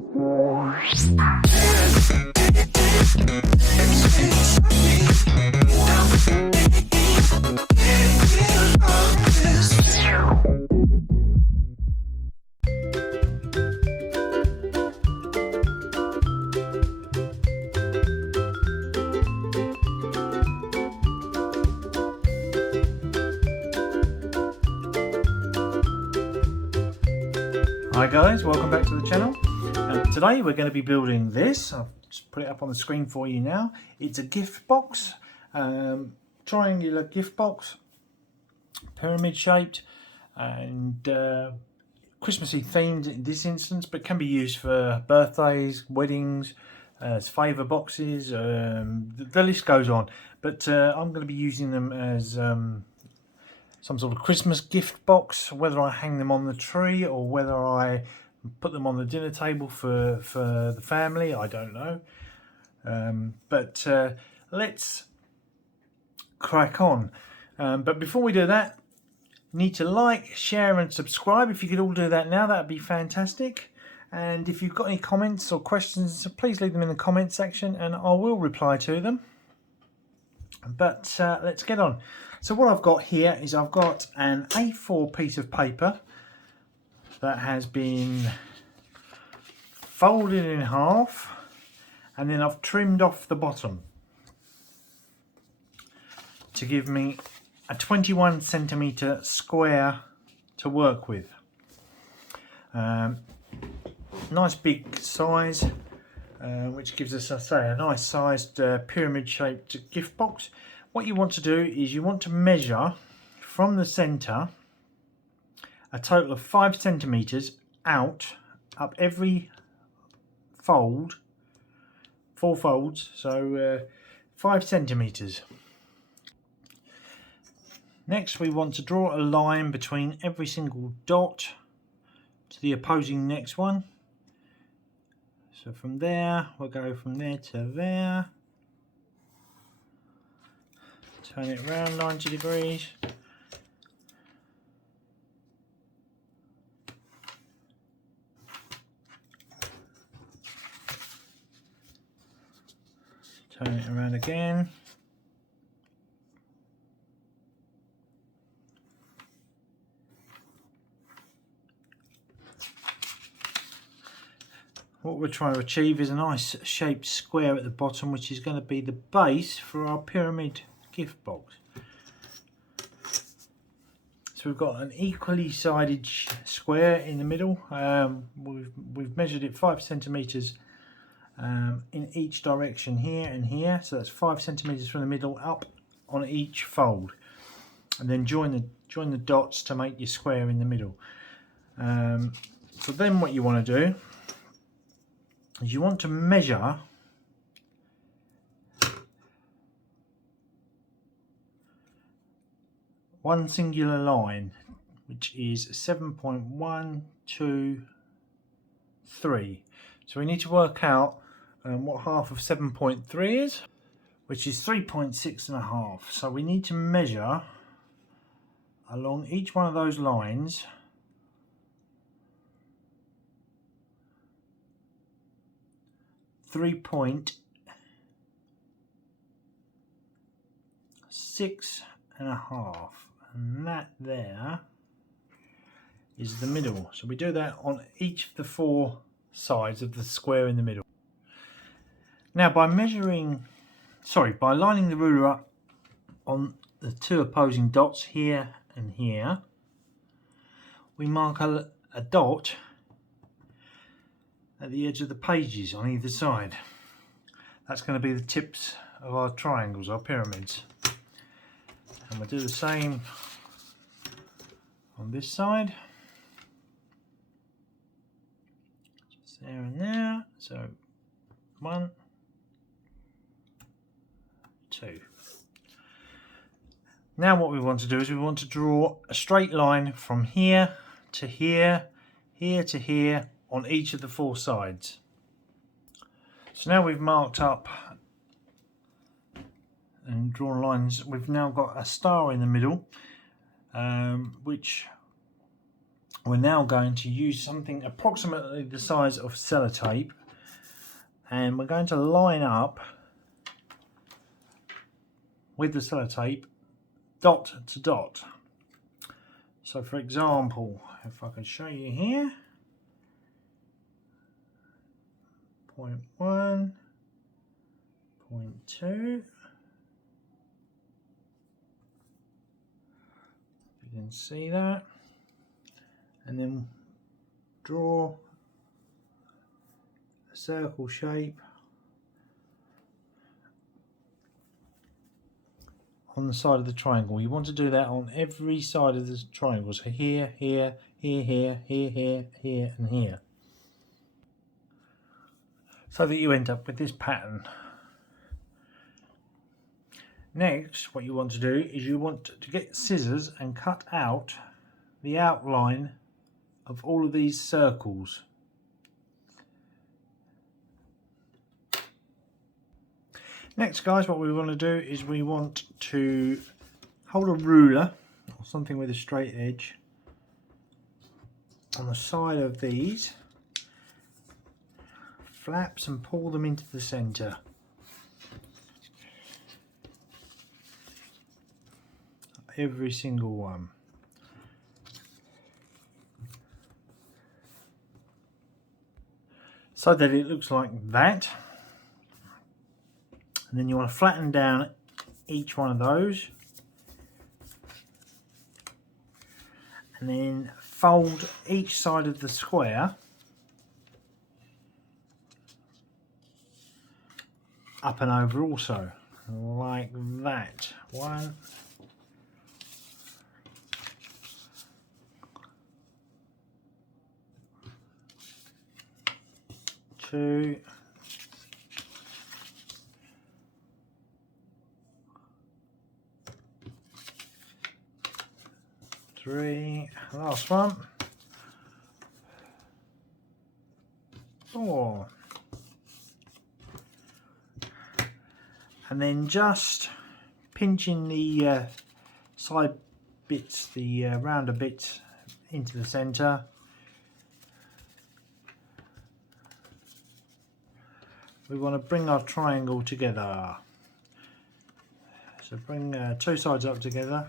Hi guys, welcome back to the channel. Today we're going to be building this. I'll just put it up on the screen for you now. It's a gift box, triangular gift box, pyramid shaped and Christmassy themed in this instance, but can be used for birthdays, weddings, as favour boxes, the list goes on. But I'm going to be using them as some sort of Christmas gift box, whether I hang them on the tree or whether I put them on the dinner table for the family, I don't know. But let's crack on. But before we do that, need to like, share and subscribe. If you could all do that now, that'd be fantastic. And if you've got any comments or questions, please leave them in the comment section and I will reply to them. But let's get on. So what I've got here is I've got an A4 piece of paper that has been folded in half and then I've trimmed off the bottom to give me a 21 centimetre square to work with. Nice big size, which gives us, I say, a nice sized pyramid shaped gift box. What you want to do is you want to measure from the centre a total of 5 centimetres out up every fold, 4 folds, so 5 centimetres. Next we want to draw a line between every single dot to the opposing next one. So from there, we'll go from there to there. Turn it around 90 degrees. Turn it around again. What we're trying to achieve is a nice shaped square at the bottom, which is going to be the base for our pyramid gift box. So we've got an equally sided square in the middle. We've measured it 5 centimetres in each direction here and here, so that's 5 centimetres from the middle up on each fold, and then join the dots to make your square in the middle. So then what you want to do is you want to measure one singular line, which is 7.123. So we need to work out what half of 7.3 is, which is 3.6½. So we need to measure along each one of those lines 3.6½, and that there is the middle. So we do that on each of the 4 sides of the square in the middle. Now by lining the ruler up on the 2 opposing dots here and here, we mark a dot at the edge of the pages on either side. That's going to be the tips of our triangles, our pyramids. And we'll do the same on this side. Just there and there. So 1, 2. Now what we want to do is we want to draw a straight line from here to here, here to here on each of the 4 sides. So now we've marked up and drawn lines. We've now got a star in the middle, which we're now going to use something approximately the size of sellotape, and we're going to line up with the sellotape dot to dot. So for example, if I can show you here, point 1, point 2, you can see that, and then draw a circle shape on the side of the triangle. You want to do that on every side of the triangle, so here, here, here, here, here, here, here, and here, so that you end up with this pattern. Next, what you want to do is you want to get scissors and cut out the outline of all of these circles. Next, guys, what we want to do is we want to hold a ruler or something with a straight edge on the side of these flaps and pull them into the center. Every single one. So that it looks like that. And then you want to flatten down each one of those. And then fold each side of the square up and over also, like that. 1, 2, 3, last one, 4. And then just pinching the side bits, the rounder bits into the center. We want to bring our triangle together. So bring 2 sides up together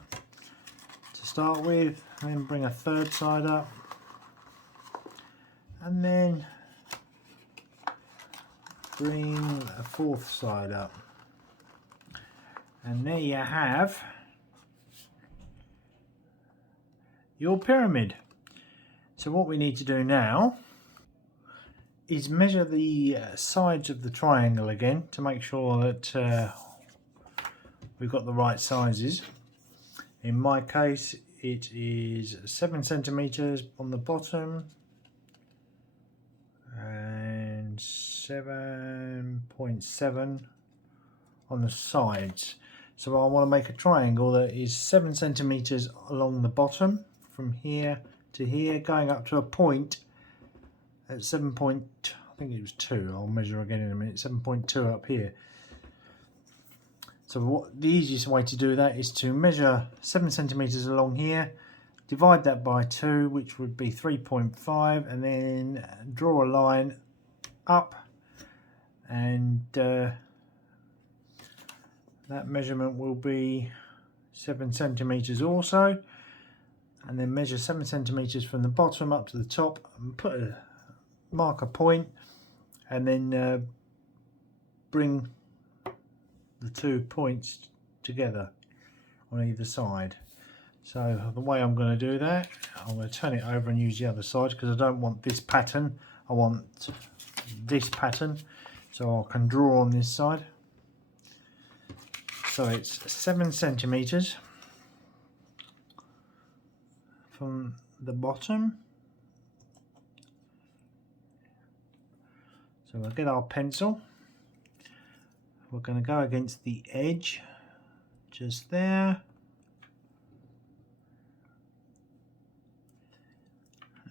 to start with, and then bring a 3rd side up, and then bring a 4th side up. And there you have your pyramid. So what we need to do now is measure the sides of the triangle again to make sure that we've got the right sizes. In my case it is 7 centimeters on the bottom and 7.7 on the sides. So I want to make a triangle that is 7 centimeters along the bottom from here to here, going up to a point at 7 point, I think it was 2, I'll measure again in a minute, 7.2 up here. So the easiest way to do that is to measure 7 centimeters along here, divide that by 2, which would be 3.5, and then draw a line up, and that measurement will be 7 centimeters also, and then measure 7 centimeters from the bottom up to the top, and mark a point, and then bring the 2 points together on either side. So the way I'm going to do that, I'm going to turn it over and use the other side, because I don't want this pattern, I want this pattern, so I can draw on this side. So it's 7 centimeters from the bottom. So we'll get our pencil. We're going to go against the edge just there,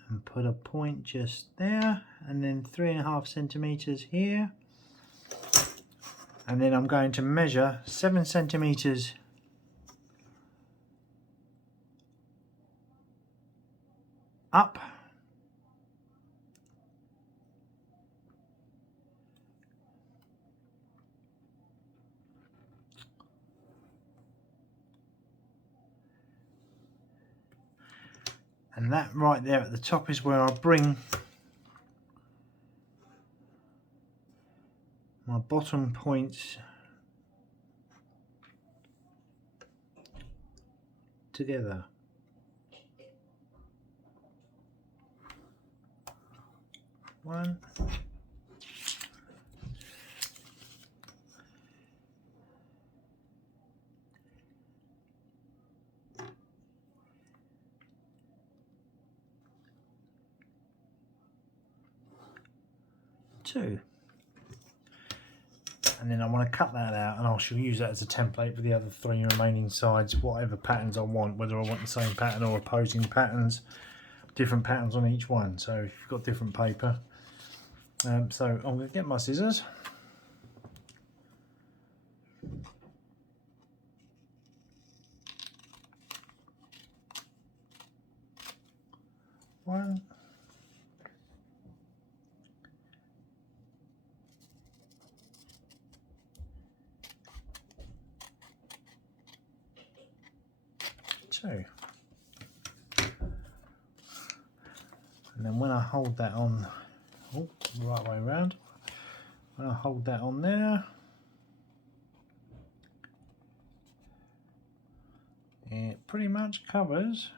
and put a point just there, and then 3.5 centimeters here. And then I'm going to measure 7 centimeters up. And that right there at the top is where I bring my bottom points together. One. Two. And then I want to cut that out, and I shall use that as a template for the other three remaining sides, whatever patterns I want, whether I want the same pattern or opposing patterns, different patterns on each one. So if you've got different paper. So I'm going to get my scissors. One. Two. And then when I hold that on, oh, the right way around, when I hold that on there, it pretty much covers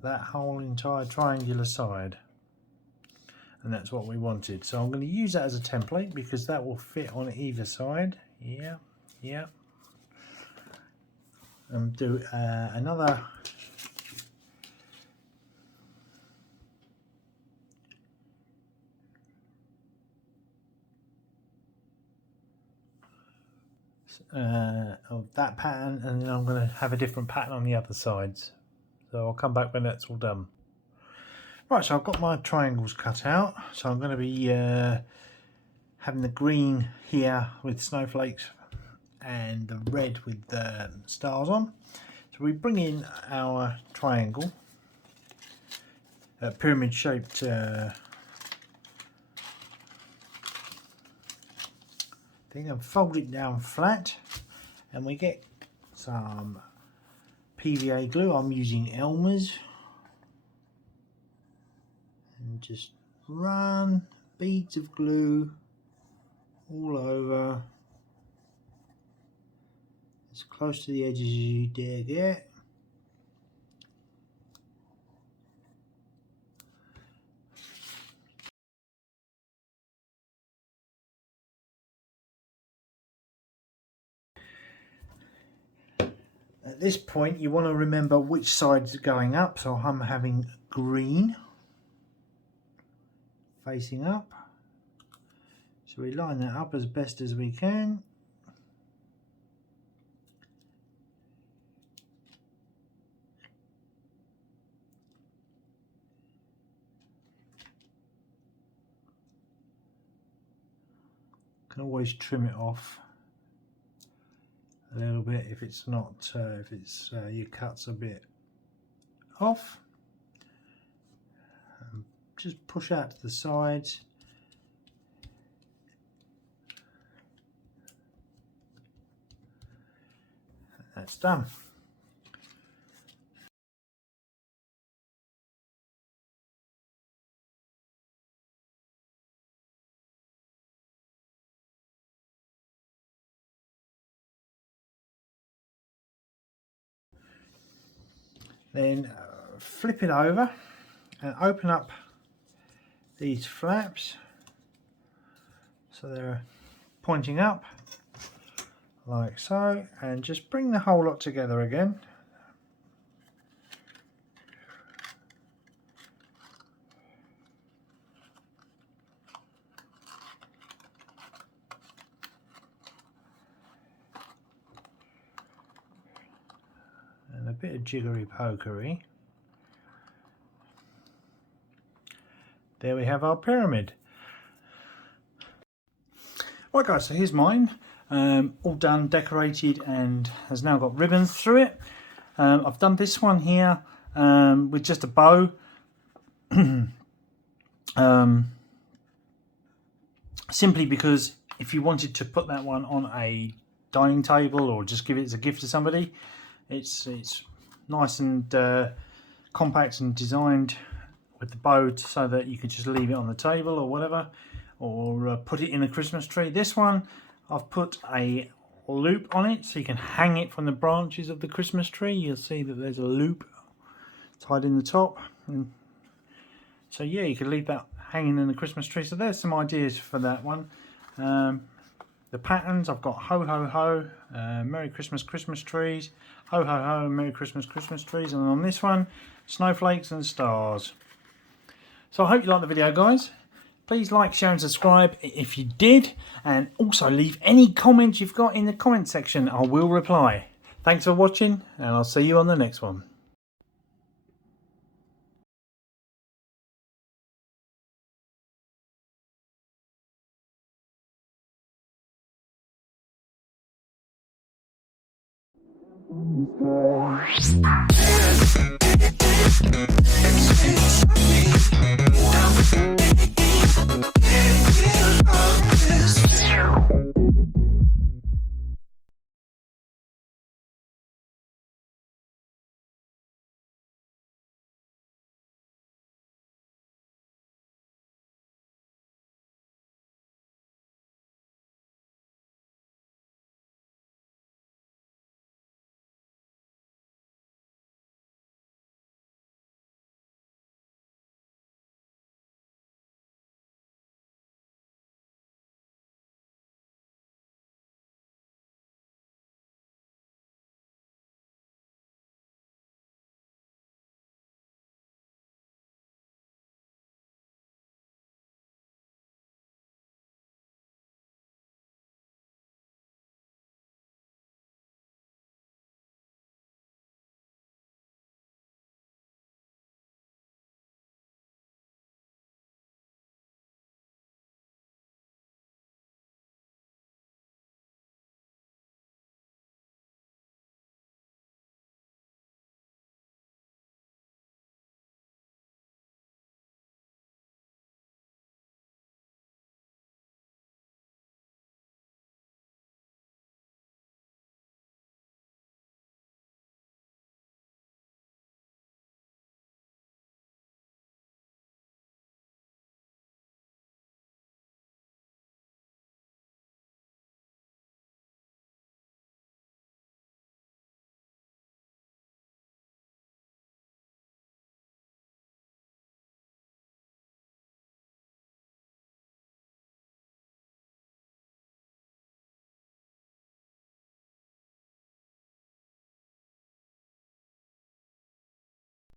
that whole entire triangular side, and that's what we wanted. So I'm going to use that as a template because that will fit on either side. Yeah, yeah. And do another of that pattern, and then I'm going to have a different pattern on the other sides. So I'll come back when that's all done. Right, so I've got my triangles cut out. So I'm going to be having the green here with snowflakes and the red with the stars on. So we bring in our triangle, pyramid shaped thing, and fold it down flat, and we get some PVA glue. I'm using Elmer's, and just run beads of glue all over, as close to the edges as you dare get. At this point you want to remember which side's going up, so I'm having green facing up. So we line that up as best as we can. Can always trim it off a little bit if it's not, if it's your cut's a bit off. Just push out to the sides. That's done. Then flip it over and open up these flaps so they're pointing up like so, and just bring the whole lot together again. And a bit of jiggery pokery. There we have our pyramid. Right guys, so here's mine, all done, decorated, and has now got ribbons through it. I've done this one here with just a bow. Simply because if you wanted to put that one on a dining table or just give it as a gift to somebody, it's nice and compact and designed with the bow so that you can just leave it on the table or whatever, or put it in a Christmas tree. This one I've put a loop on it so you can hang it from the branches of the Christmas tree. You'll see that there's a loop tied in the top, and so yeah, you could leave that hanging in the Christmas tree. So there's some ideas for that one. The patterns, I've got ho ho ho, Merry Christmas Christmas trees, ho ho ho, Merry Christmas Christmas trees, and on this one, snowflakes and stars. So I hope you liked the video, guys. Please like, share and subscribe if you did, and also leave any comments you've got in the comment section. I will reply. Thanks for watching, and I'll see you on the next one. It's